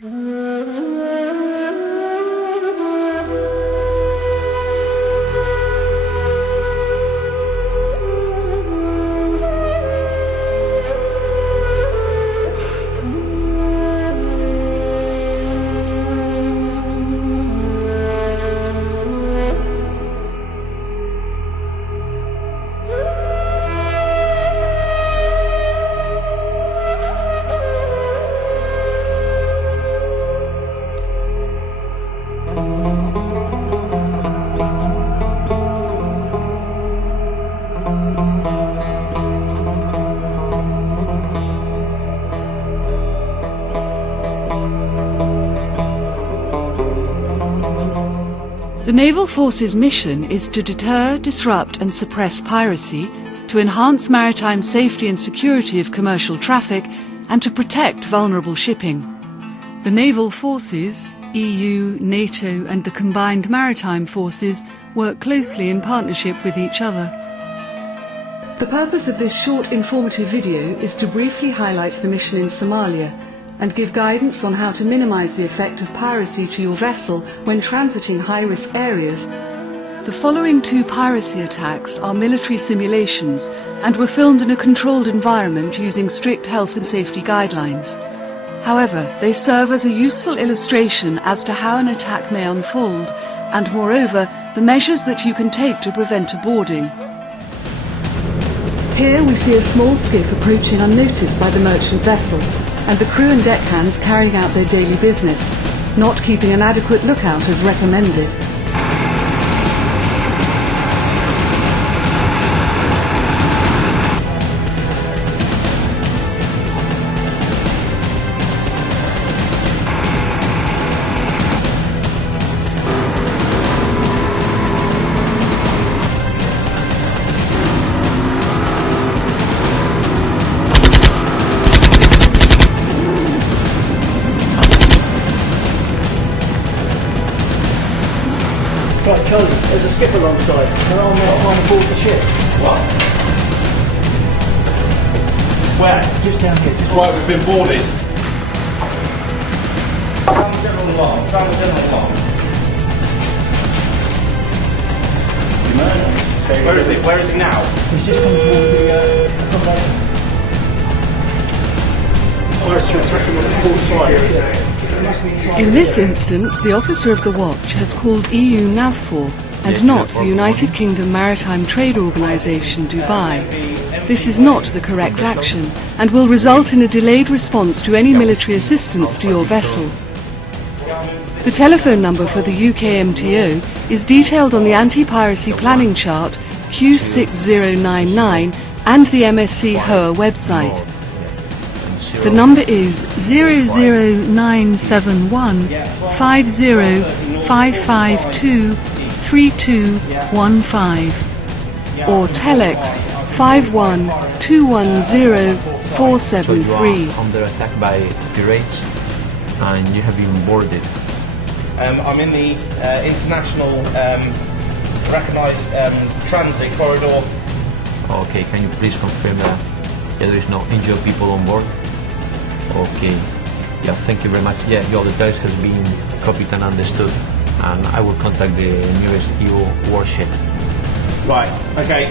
The Naval Force's mission is to deter, disrupt and suppress piracy, to enhance maritime safety and security of commercial traffic, and to protect vulnerable shipping. The Naval Forces, EU, NATO and the Combined Maritime Forces work closely in partnership with each other. The purpose of this short informative video is to briefly highlight the mission in Somalia and give guidance on how to minimise the effect of piracy to your vessel when transiting high-risk areas. The following two piracy attacks are military simulations and were filmed in a controlled environment using strict health and safety guidelines. However, they serve as a useful illustration as to how an attack may unfold and, moreover, the measures that you can take to prevent a boarding. Here we see a small skiff approaching unnoticed by the merchant vessel, and the crew and deckhands carrying out their daily business, not keeping an adequate lookout as recommended. Right, Charlie, there's a skip alongside, and I'm on board the ship. What? Where? Just down here. Just Right, we've been boarded. Sound the general alarm. Sound the general alarm. Where is he? Where is he now? He's just coming towards the accommodation. In this instance, the officer of the watch has called EU NAVFOR and not the United Kingdom Maritime Trade Organisation, Dubai. This is not the correct action and will result in a delayed response to any military assistance to your vessel. The telephone number for the UK MTO is detailed on the anti-piracy planning chart Q6099 and the MSC HOA website. The number is 00971 50552 3215 or telex 51210473. So you are under attack by pirates and you have been boarded. I'm in the international recognised transit corridor. Okay, can you please confirm that there is no injured people on board? Okay, yeah, thank you very much. Yeah, your details has been copied and understood, and I will contact the nearest EU warship. Right, okay.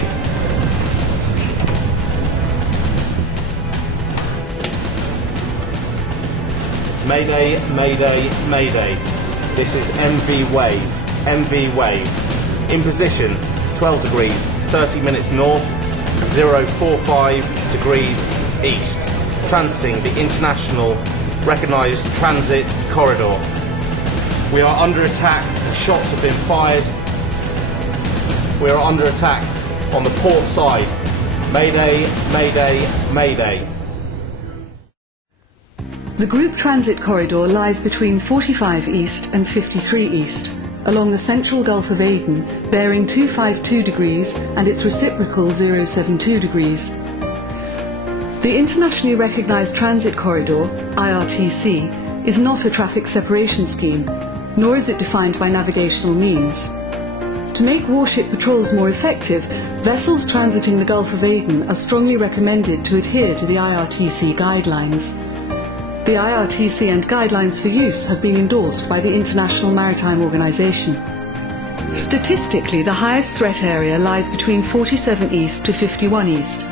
Mayday, mayday, mayday. This is MV Wave. MV Wave. In position, 12 degrees, 30 minutes north, 045 degrees east. Transiting the international recognised transit corridor. We are under attack and shots have been fired. We are under attack on the port side. Mayday, mayday, mayday. The group transit corridor lies between 45 East and 53 East, along the central Gulf of Aden, bearing 252 degrees and its reciprocal 072 degrees. The internationally recognised transit corridor, IRTC, is not a traffic separation scheme, nor is it defined by navigational means. To make warship patrols more effective, vessels transiting the Gulf of Aden are strongly recommended to adhere to the IRTC guidelines. The IRTC and guidelines for use have been endorsed by the International Maritime Organization. Statistically, the highest threat area lies between 47 East to 51 East,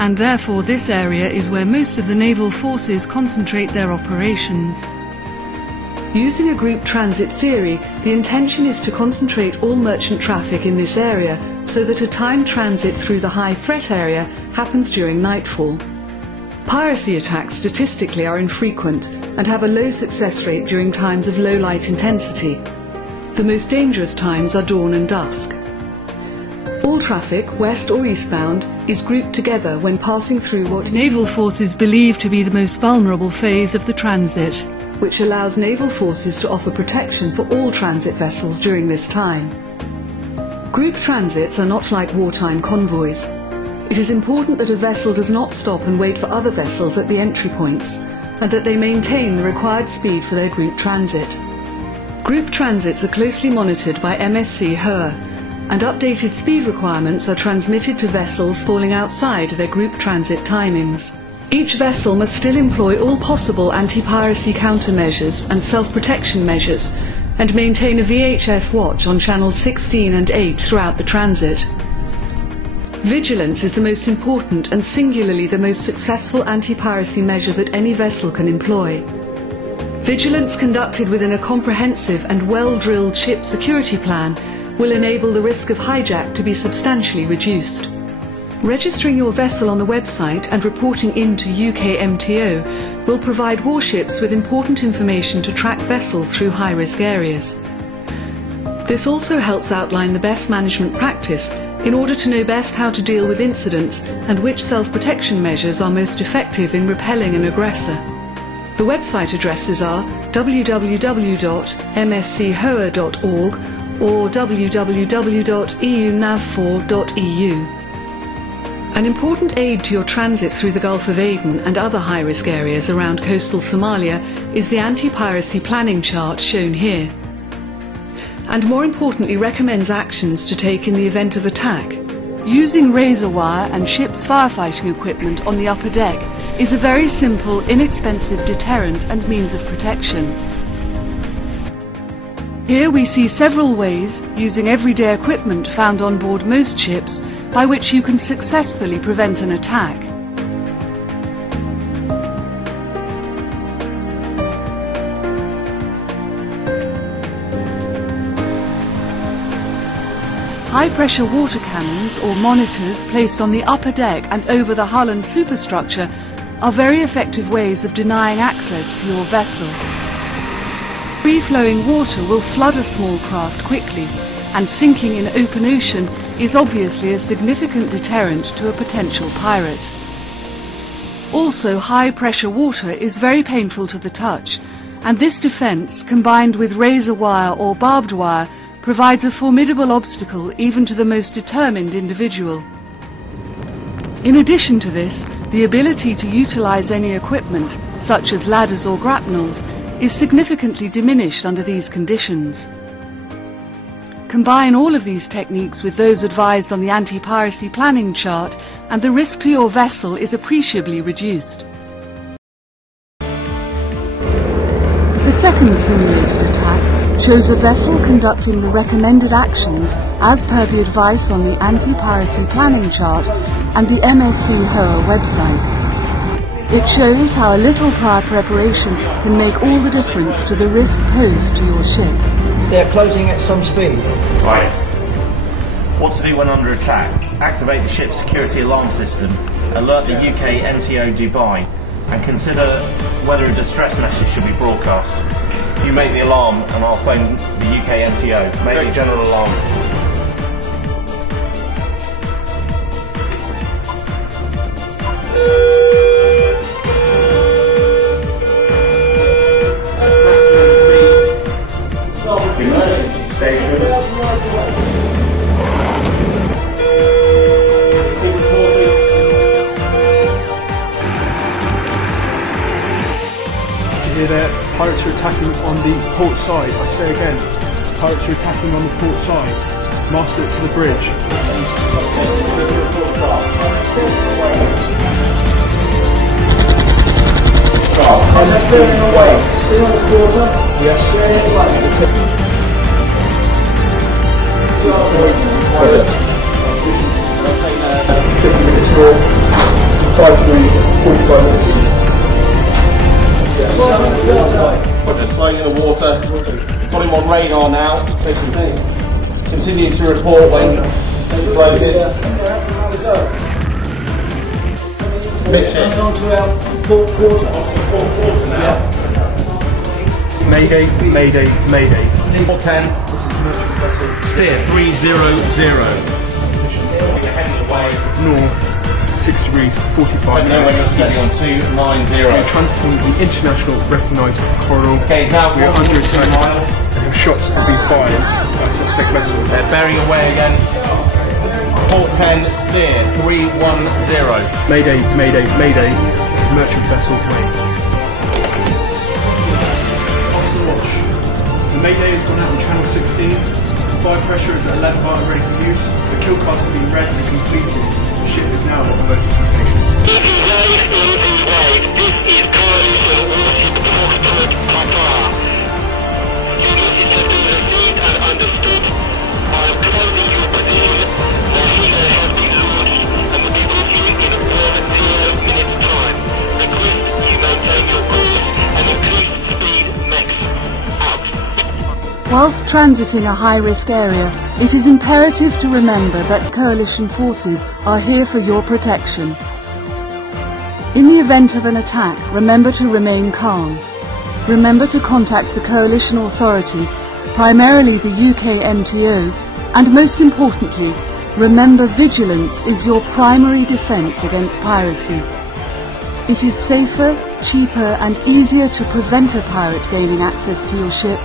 and therefore this area is where most of the naval forces concentrate their operations. Using a group transit theory, the intention is to concentrate all merchant traffic in this area so that a timed transit through the high threat area happens during nightfall. Piracy attacks statistically are infrequent and have a low success rate during times of low light intensity. The most dangerous times are dawn and dusk. All traffic, west or eastbound, is grouped together when passing through what naval forces believe to be the most vulnerable phase of the transit, which allows naval forces to offer protection for all transit vessels during this time. Group transits are not like wartime convoys. It is important that a vessel does not stop and wait for other vessels at the entry points, and that they maintain the required speed for their group transit. Group transits are closely monitored by MSC HOA, and updated speed requirements are transmitted to vessels falling outside their group transit timings. Each vessel must still employ all possible anti-piracy countermeasures and self-protection measures, and maintain a VHF watch on channels 16 and 8 throughout the transit. Vigilance is the most important and singularly the most successful anti-piracy measure that any vessel can employ. Vigilance conducted within a comprehensive and well-drilled ship security plan will enable the risk of hijack to be substantially reduced. Registering your vessel on the website and reporting in to UK MTO will provide warships with important information to track vessels through high-risk areas. This also helps outline the best management practice in order to know best how to deal with incidents and which self-protection measures are most effective in repelling an aggressor. The website addresses are www.mschoa.org or www.eunav4.eu. An important aid to your transit through the Gulf of Aden and other high-risk areas around coastal Somalia is the anti-piracy planning chart shown here, and more importantly recommends actions to take in the event of attack. Using razor wire and ship's firefighting equipment on the upper deck is a very simple, inexpensive deterrent and means of protection. Here we see several ways, using everyday equipment found on board most ships, by which you can successfully prevent an attack. High-pressure water cannons or monitors placed on the upper deck and over the hull and superstructure are very effective ways of denying access to your vessel. Free-flowing water will flood a small craft quickly, and sinking in open ocean is obviously a significant deterrent to a potential pirate. Also, high-pressure water is very painful to the touch, and this defense, combined with razor wire or barbed wire, provides a formidable obstacle even to the most determined individual. In addition to this, the ability to utilize any equipment, such as ladders or grapnels, is significantly diminished under these conditions. Combine all of these techniques with those advised on the anti-piracy planning chart, and the risk to your vessel is appreciably reduced. The second simulated attack shows a vessel conducting the recommended actions as per the advice on the anti-piracy planning chart and the MSC HOA website. It shows how a little prior preparation can make all the difference to the risk posed to your ship. They're closing at some speed. Right. What to do when under attack? Activate the ship's security alarm system, alert the UK MTO Dubai, and consider whether a distress message should be broadcast. You make the alarm and I'll phone the UK MTO. Make the general alarm. Here there, pirates are attacking on the port side. I say again, pirates are attacking on the port side. Master it to the bridge. Contact bearing away. Still on the quarter. Yes. Perfect. 50 minutes north, 5 degrees, 45 minutes east. Roger, slowing in the water. Got him on radar now. Continue to report when approaches. Mitchell. On to our port quarter. Port quarter now. Mayday, mayday, mayday. Port 10. Steer 300. Heading away. North, 6 degrees, 45 No, we're minutes. steady on 290. Transiting the international recognised corridor. Okay, now We are under attack. miles. Shots have been fired by a suspect vessel. They're bearing away again. Port 10, steer 310. Mayday, mayday, mayday. This is merchant vessel Wayne. Officer watch. The mayday has gone out on channel 16. Fire pressure is at 11 bar and ready for use. The kill cards have been read and completed. The ship is now at emergency stations. This is Coalition Warship Foxtrot Papa. Units have been received and understood. I am closing your position. The signal has been launched and will be with you in 1-0 minutes time. Request you maintain your course and increase speed max. Out. Whilst transiting a high-risk area, it is imperative to remember that coalition forces are here for your protection. In the event of an attack, remember to remain calm. Remember to contact the coalition authorities, primarily the UK MTO, and most importantly, remember vigilance is your primary defence against piracy. It is safer, cheaper and easier to prevent a pirate gaining access to your ship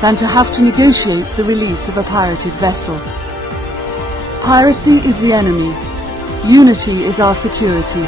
than to have to negotiate the release of a pirated vessel. Piracy is the enemy. Unity is our security.